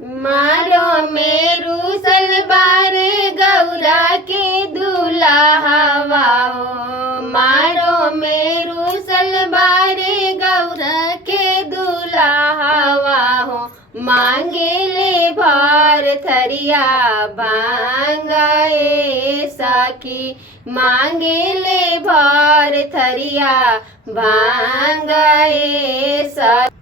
मारो मेरू सलवार गौरा के दुल्हावा हो। मारो मेरू सलवार गौरा के दुल्हावा हो। मांगे ले भार थरिया भांगाए साकी। मांगे ले भार थरिया भांगाए साकी।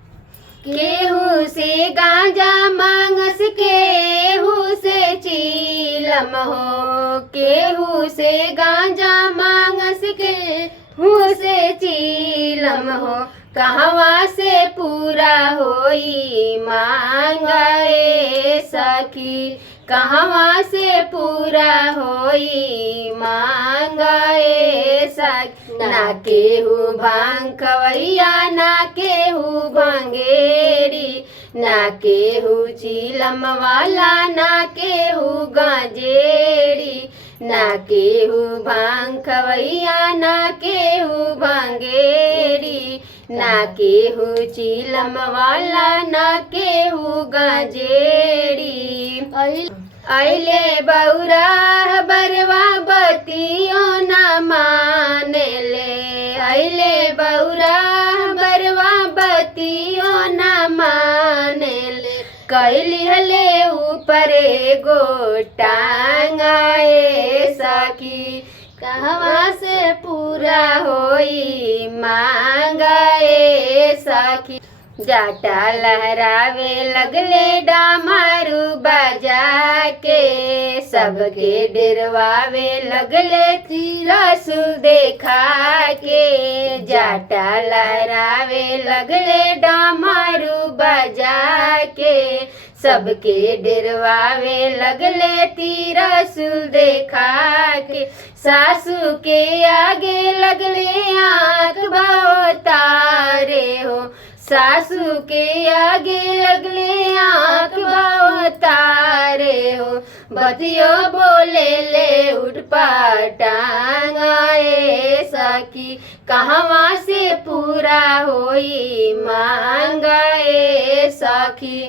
केहू से गांजा मांगस केहू से चीलम हो। केहू से गांजा मांगस केहू से चीलम हो। कहवा से पूरा होई मांगाए सखी। कहवा से पूरा होई मांगाए सखी। ना केहू भांग खवैया ना केहू भांगेरी। ना केहू चीलम वाला ना केहू गांजेड़ी। ना केहू भांग खवैया ना केहू भांगेड़ी। ना केहू चीलम वाला ना केहू गांजेड़ी। अइले बौरा बरवा बतियो न माने ले। अइले बौरा बरवा बतियो न माने ले। कैली हले ऊपरे गो टांगाए सखी। कहवा से पूरा होई मांगाए सखी। जाटा लहरावे लगले डामरू बजा के। सबके डरवावे लगले रसूल देखा के। जाटा लहरावे लगले डामरू बजा के। सबके डरवावे लगले रसूल देखा के। सासू के आगे लगले आँख भवतारे हो। सासू के आगे लगले आँख भवतारे हो। बतियो बोले ले उठ टांगाए सखी। कहवा से पूरा होई मांगाए सखी।